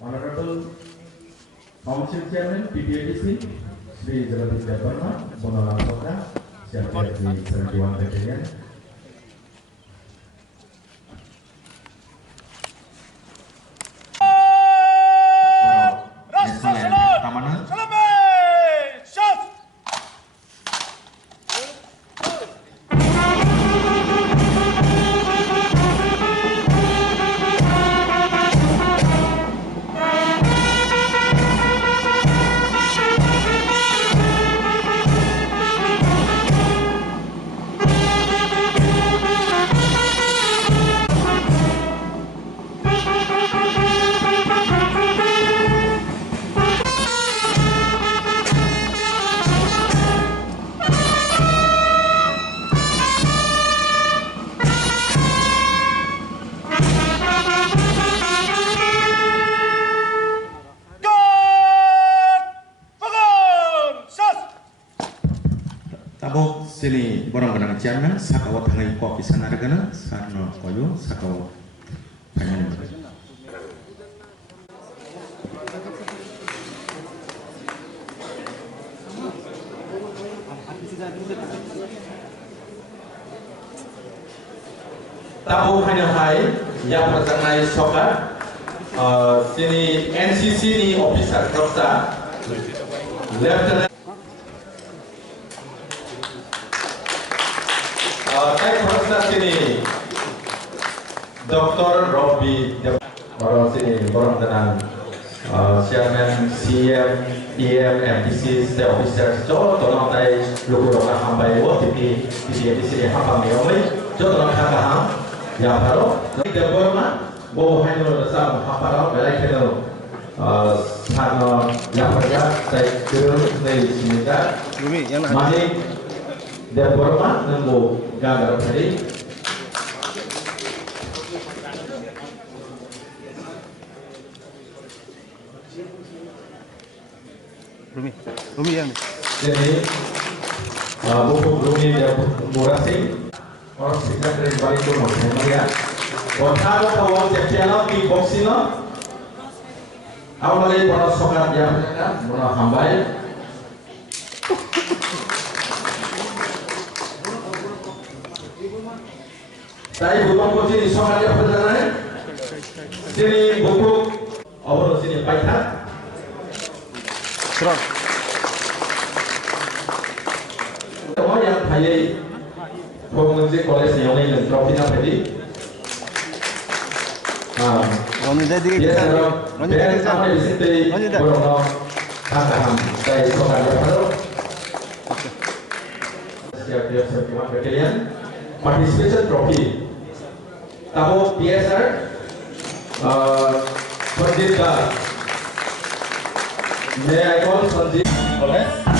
Honorable Council Chairman PPADC Sri Jalavidya Verma, Bonolang Kota, siapa di 71 Battalion. Tabok sini borang benang ciana sakawat hangai kopi sanaragana sarno koyo sakawat panyan. Tabok hanya hai yang pertama sokat sini NCC ni officer Kapsa Lieutenant saya perasa sini Dr. Robby orang sini orang tenang Chairman CM EM MPC State Officer jo tolong tay lugu orang hambai wo tipi di sini hambang niomai jo tolong hambang yang baru kita berma wo hanya sama hambang belai kena sana yang berja saya kerja di sini dah masih dia berma nunggu gambar tadi. Rumi yang Jadi, buku Rumi dia murah sih. Orang sekitar dari balik itu mau melihat. Kalau kau cek di boxing awal lagi para sokat dia mana hambai. Saya bukan posisi di sokat dia perjalanan. Sini buku, awal sini paikat. serang. Orang yang hayai Provinsi Kolej yang lain dan trofi apa tadi? Roni dah dikit. Dia sampai di situ berapa katakan saya sokan dia baru. Siap cuma battalion participation trophy. Tahu PSR Sanjit May I call Sanjit College?